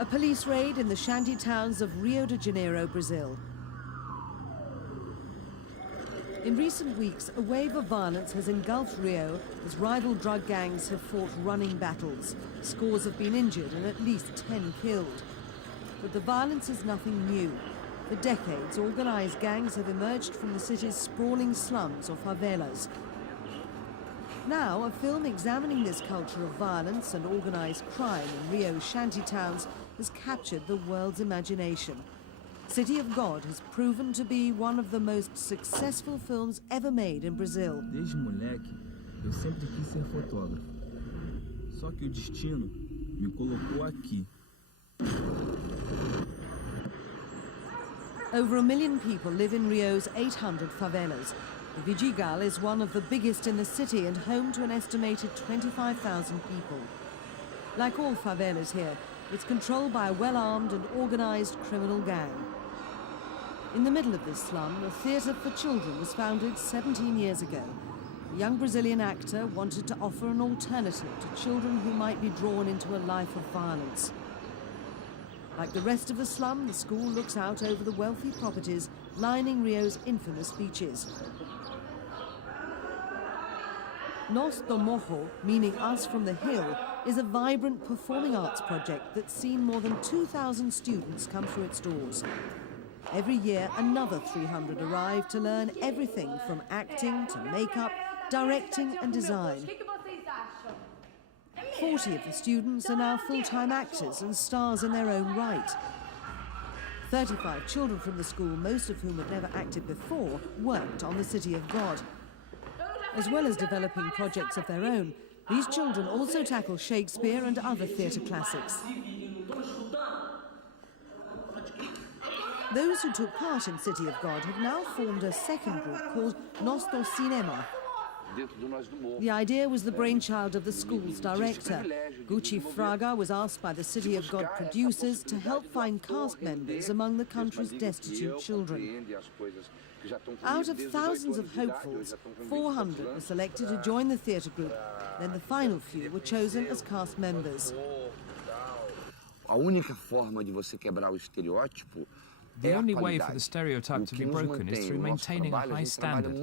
A police raid in the shanty towns of Rio de Janeiro, Brazil. In recent weeks, a wave of violence has engulfed Rio as rival drug gangs have fought running battles. Scores have been injured and at least 10 killed. But the violence is nothing new. For decades, organized gangs have emerged from the city's sprawling slums or favelas. Now, a film examining this culture of violence and organized crime in Rio's shanty towns has captured the world's imagination. City of God has proven to be one of the most successful films ever made in Brazil. Desde moleque, eu sempre quis ser fotógrafo. Só que o destino me colocou aqui. Over 1 million people live in Rio's 800 favelas. The Vidigal is one of the biggest in the city and home to an estimated 25,000 people. Like all favelas here, it's controlled by a well-armed and organized criminal gang. In the middle of this slum, a theatre for children was founded 17 years ago. A young Brazilian actor wanted to offer an alternative to children who might be drawn into a life of violence. Like the rest of the slum, the school looks out over the wealthy properties lining Rio's infamous beaches. Nós do Morro, meaning us from the hill, is a vibrant performing arts project that's seen more than 2,000 students come through its doors. Every year, another 300 arrive to learn everything from acting to makeup, directing and design. 40 of the students are now full-time actors and stars in their own right. 35 children from the school, most of whom had never acted before, worked on the City of God. As well as developing projects of their own, these children also tackle Shakespeare and other theatre classics. Those who took part in City of God have now formed a second group called Nós do Cinema. The idea was the brainchild of the school's director. Gutti Fraga was asked by the City of God producers to help find cast members among the country's destitute children. Out of thousands of hopefuls, 400 were selected to join the theatre group. Then the final few were chosen as cast members. A única forma de você quebrar o estereótipo. The only way for the stereotype to be broken is through maintaining a high standard.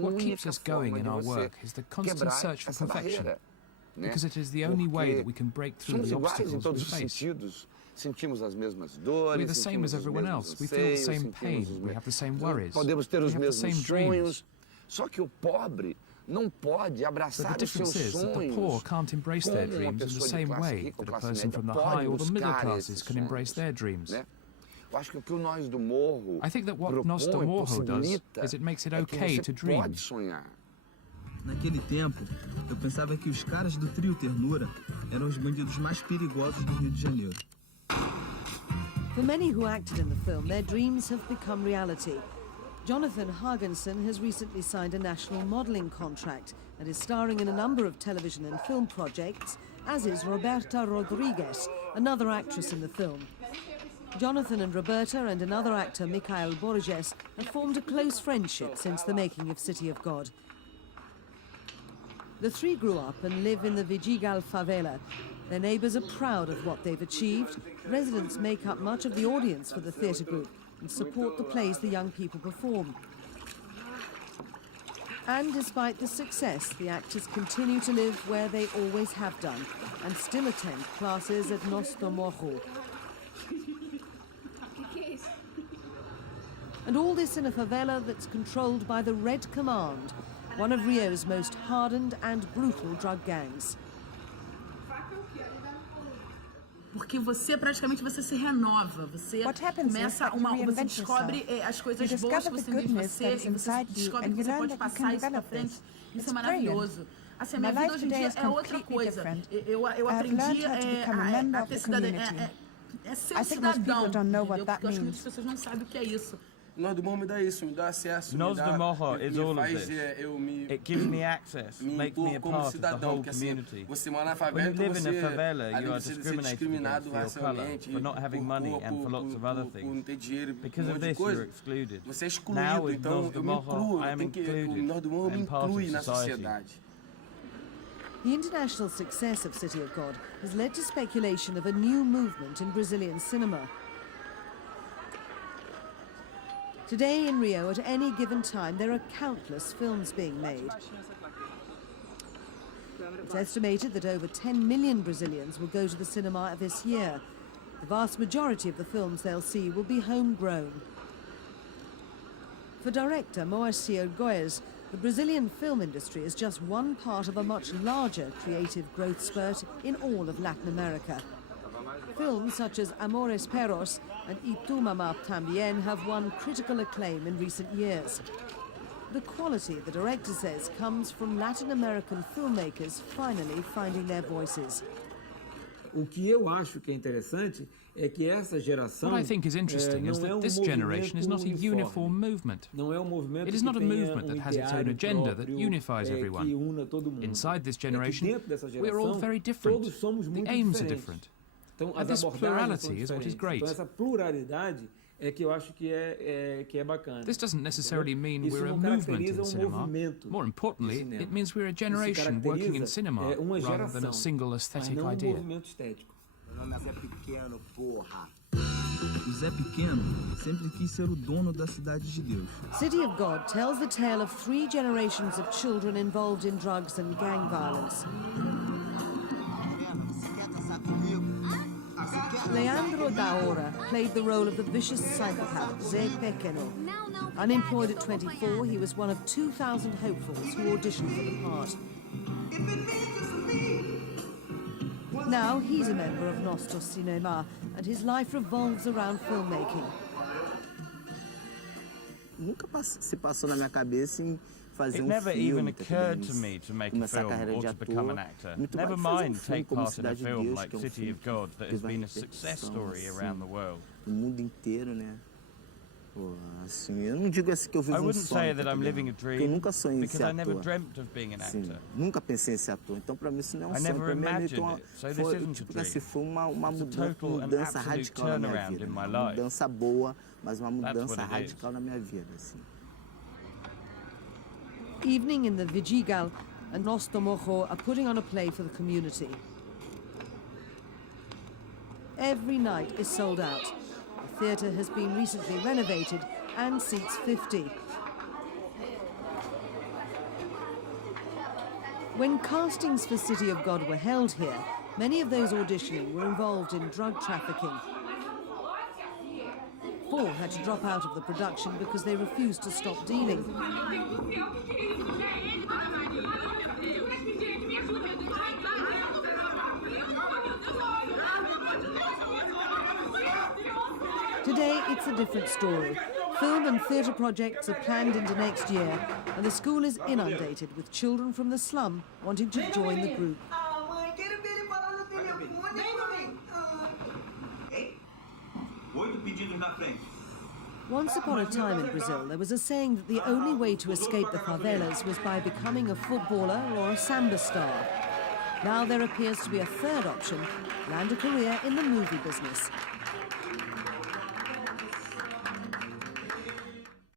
What keeps us going in our work is the constant search for perfection, because it is the only way that we can break through the obstacles we face. We're the same as everyone else. We feel the same pain. We have the same worries. We have the same dreams. But the difference is that the poor can't embrace their dreams in the same way that a person from the high or the middle classes can embrace their dreams. I think that what Nós do Morro does is it makes it okay to dream. Naquele tempo, eu pensava que os caras do trio Ternura eram os bandidos mais perigosos do Rio de Janeiro. For many who acted in the film, their dreams have become reality. Jonathan Haagensen has recently signed a national modelling contract and is starring in a number of television and film projects, as is Roberta Rodrigues, another actress in the film. Jonathan and Roberta and another actor, Mikael Borges, have formed a close friendship since the making of City of God. The three grew up and live in the Vidigal favela. Their neighbours are proud of what they've achieved. Residents make up much of the audience for the theatre group and support the plays the young people perform. And despite the success, the actors continue to live where they always have done and still attend classes at Nós do Morro. And all this in a favela that's controlled by the Red Command, one of Rio's most hardened and brutal drug gangs. Porque você praticamente se renova, você começa você descobre as coisas boas que você tem de você e você descobre que você pode passar isso para frente. Isso é maravilhoso. Assim, a minha vida hoje em dia é outra coisa. Eu aprendi a ter cidadania, ser cidadão, entendeu? Porque eu acho que muitas pessoas não sabem o que é isso. Nós do Morro me dá isso, me dá acesso, Nós do Morro is all of this. It gives me access, makes me a part of the whole community. Você mora na When favela, you live in a favela, além you are de ser discriminated discriminado against for your colour, racialmente, for not having money and for lots of other por things. não ter dinheiro, Because of this, you're excluded. Você é Now excluído, with então Nós do eu me Morro, incluo, I am included. o Nós do Morro me I am part inclui of na society. sociedade. The international success of City of God has led to speculation of a new movement in Brazilian cinema. Today in Rio, at any given time, there are countless films being made. It's estimated that over 10 million Brazilians will go to the cinema this year. The vast majority of the films they'll see will be homegrown. For director Moacir Goes, the Brazilian film industry is just one part of a much larger creative growth spurt in all of Latin America. Films such as Amores Perros and Y Tu Mamá También have won critical acclaim in recent years. The quality, the director says, comes from Latin American filmmakers finally finding their voices. O que eu acho que é interessante é que essa geração What I think is interesting is that this generation is not a uniform movement. It is not a movement that has its own agenda that unifies everyone. Inside this generation, we are all very different. The aims are different. And this plurality is what is great. Então essa pluralidade é que eu acho que é bacana. This doesn't necessarily mean we're a movement in cinema. More importantly, it means we're a generation working in cinema rather than a single aesthetic idea. Meu nome é Zé Piqueno, porra. O Zé Piqueno sempre quis ser o dono da cidade de Deus. City of God tells the tale of 3 generations of children involved in drugs and gang violence. Leandro da Hora played the role of the vicious psychopath, Zé Piqueno. Unemployed at 24, he was one of 2,000 hopefuls who auditioned for the part. Now he's a member of Nostro Cinema, and his life revolves around filmmaking. Nunca se passou na minha cabeça em fazer It never even occurred to me to make a film or to become an actor. Never mind take part in a film like City of God that has been a success story around the world. O mundo inteiro, né? Assim, eu não digo assim que eu vivo I wouldn't say that I'm living a dream eu nunca sonhei em ser because I never ator. dreamt of being an actor. Nunca pensei em ser ator. Então para mim isso não é I sonho. never imagined it, so this isn't a Tipo dream. assim, foi uma total and mudança absolute radical na minha turnaround vida. in my Uma life. mudança boa, mas uma That's mudança what it is. radical na minha vida, assim. Evening in the Vidigal and Nostro Morro are putting on a play for the community. Every night is sold out. The theatre has been recently renovated and seats 50. When castings for City of God were held here, many of those auditioning were involved in drug trafficking. 4 had to drop out of the production because they refused to stop dealing. Today, it's a different story. Film and theatre projects are planned into next year, and the school is inundated with children from the slum wanting to join the group. Once upon a time in Brazil, there was a saying that the only way to escape the favelas was by becoming a footballer or a samba star. Now there appears to be a third option: land a career in the movie business.